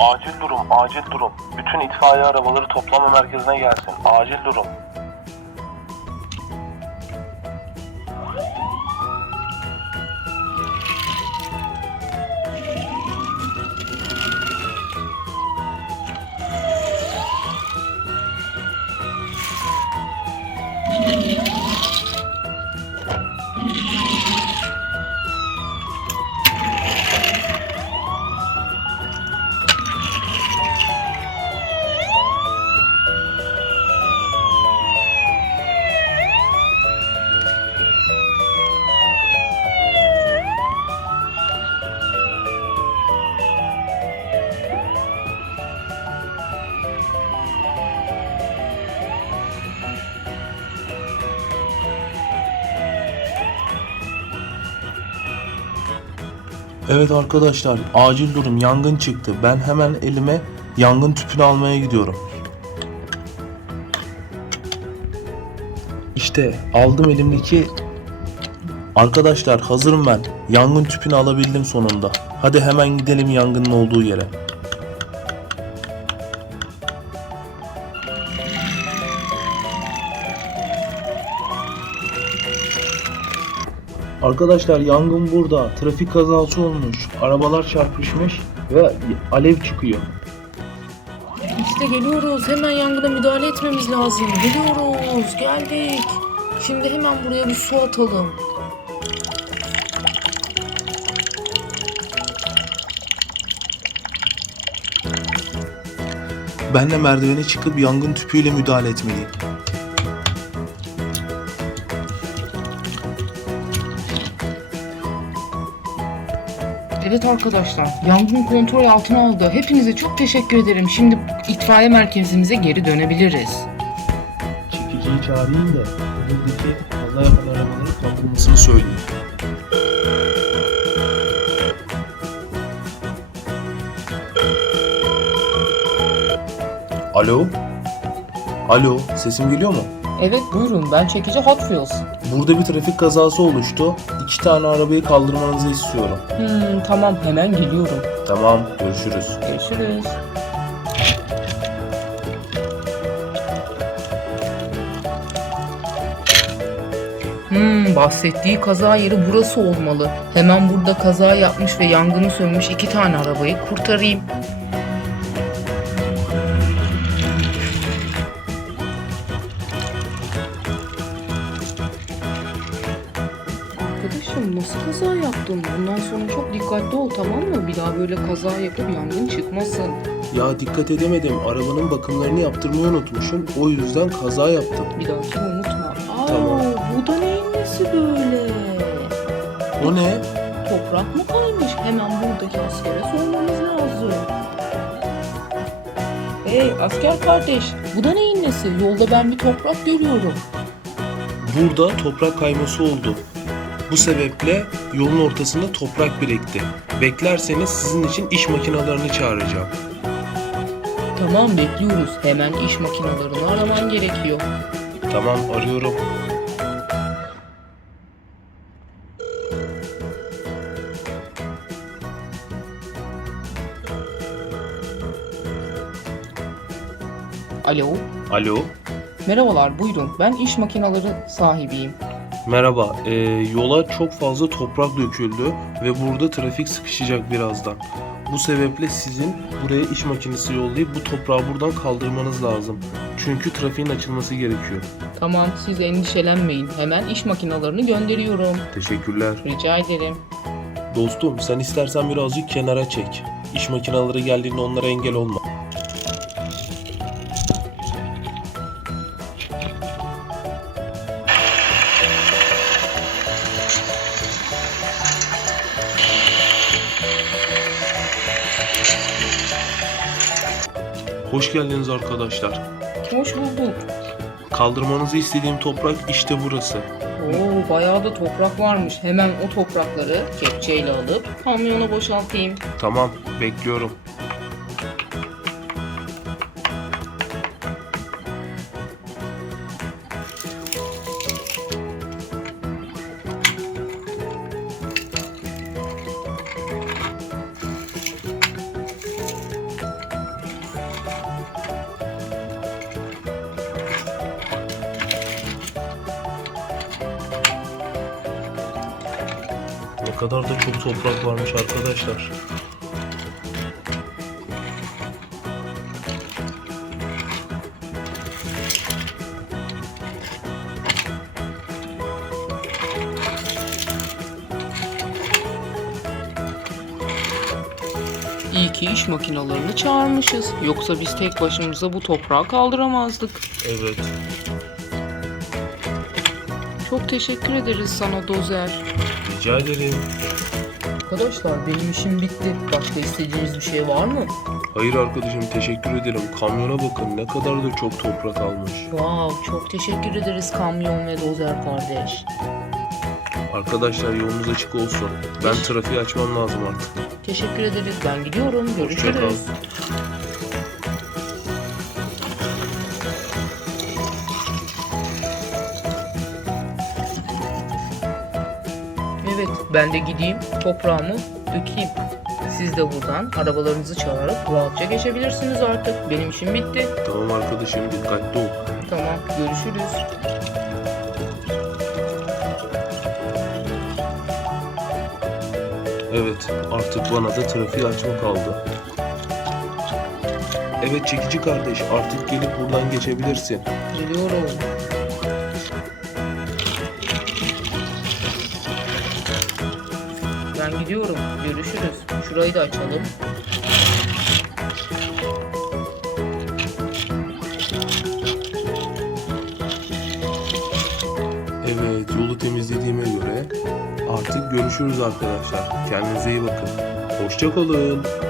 Acil durum, acil durum. Bütün itfaiye arabaları toplama merkezine gelsin. Acil durum. Evet arkadaşlar acil durum yangın çıktı. Ben hemen elime yangın tüpünü almaya gidiyorum. İşte aldım elimdeki Arkadaşlar hazırım ben. Yangın tüpünü alabildim sonunda. Hadi hemen gidelim yangının olduğu yere. Arkadaşlar yangın burada. Trafik kazası olmuş. Arabalar çarpışmış ve alev çıkıyor. İşte geliyoruz. Hemen yangına müdahale etmemiz lazım. Geliyoruz. Geldik. Şimdi hemen buraya bir su atalım. Ben de merdivene çıkıp yangın tüpüyle müdahale etmeliyim. Evet arkadaşlar. Yangın kontrol altına aldı. Hepinize çok teşekkür ederim. Şimdi itfaiye merkezimize geri dönebiliriz. Çekiciyi çağırayım da buradaki kaza yapan arabaları kaldırmasını söyleyeyim. Alo? Alo, sesim geliyor mu? Evet buyurun. Ben çekici Hot Wheels. Burada bir trafik kazası oluştu. İki tane arabayı kaldırmanızı istiyorum. Hmm, tamam hemen geliyorum. Tamam, görüşürüz. Görüşürüz. Hmm, bahsettiği kaza yeri burası olmalı. Hemen burada kaza yapmış ve yangını sönmüş iki tane arabayı kurtarayım. Kaza yaptın? Bundan sonra çok dikkatli ol tamam mı? Bir daha böyle kaza yapıp yangın çıkmasın. Ya dikkat edemedim. Arabanın bakımlarını yaptırmayı unutmuşum. O yüzden kaza yaptım. Bir dahakine unutma. Aa, Tamam. bu da neyin nesi böyle? O ne? Toprak mı kaymış? Hemen buradaki askere sormamız lazım. Hey asker kardeş, bu da neyin nesi? Yolda ben bir toprak görüyorum. Burada toprak kayması oldu. Bu sebeple yolun ortasında toprak birikti. Beklerseniz sizin için iş makinalarını çağıracağım. Tamam bekliyoruz. Hemen iş makinalarını araman gerekiyor. Tamam arıyorum. Alo. Alo. Merhabalar buyurun. Ben iş makinaları sahibiyim. Merhaba. Ee, yola çok fazla toprak döküldü ve burada trafik sıkışacak birazdan. Bu sebeple sizin buraya iş makinesi yollayıp bu toprağı buradan kaldırmanız lazım. Çünkü trafiğin açılması gerekiyor. Tamam siz endişelenmeyin. Hemen iş makinalarını gönderiyorum. Teşekkürler. Rica ederim. Dostum sen istersen birazcık kenara çek. İş makineleri geldiğinde onlara engel olma. Hoş geldiniz arkadaşlar. Hoş bulduk. Kaldırmanızı istediğim toprak işte burası. Oo bayağı da toprak varmış. Hemen o toprakları kepçeyle alıp kamyona boşaltayım. Tamam, bekliyorum. Ne kadar da çok toprak varmış arkadaşlar. İyi ki iş makinalarını çağırmışız. Yoksa biz tek başımıza bu toprağı kaldıramazdık. Evet. Çok teşekkür ederiz sana Dozer. Rica ederim. Arkadaşlar benim işim bitti. Başka istediğiniz bir şey var mı? Hayır arkadaşım teşekkür ederim. Kamyona bakın ne kadar da çok toprak almış. Wow, çok teşekkür ederiz kamyon ve dozer kardeş. Arkadaşlar yolunuz açık olsun. Ben trafiği açmam lazım artık. Teşekkür ederiz. Ben gidiyorum. Hoşça kal. Evet, ben de gideyim toprağımı dökeyim. Siz de buradan arabalarınızı çağırıp rahatça geçebilirsiniz artık. Benim işim bitti. Tamam arkadaşım dikkatli ol. Tamam, görüşürüz. Evet artık bana da trafiği açma kaldı. Evet çekici kardeş artık gelip buradan geçebilirsin. Geliyorum. Gidiyorum. Görüşürüz. Şurayı da açalım. Evet yolu temizlediğime göre artık görüşürüz arkadaşlar. Kendinize iyi bakın. Hoşçakalın.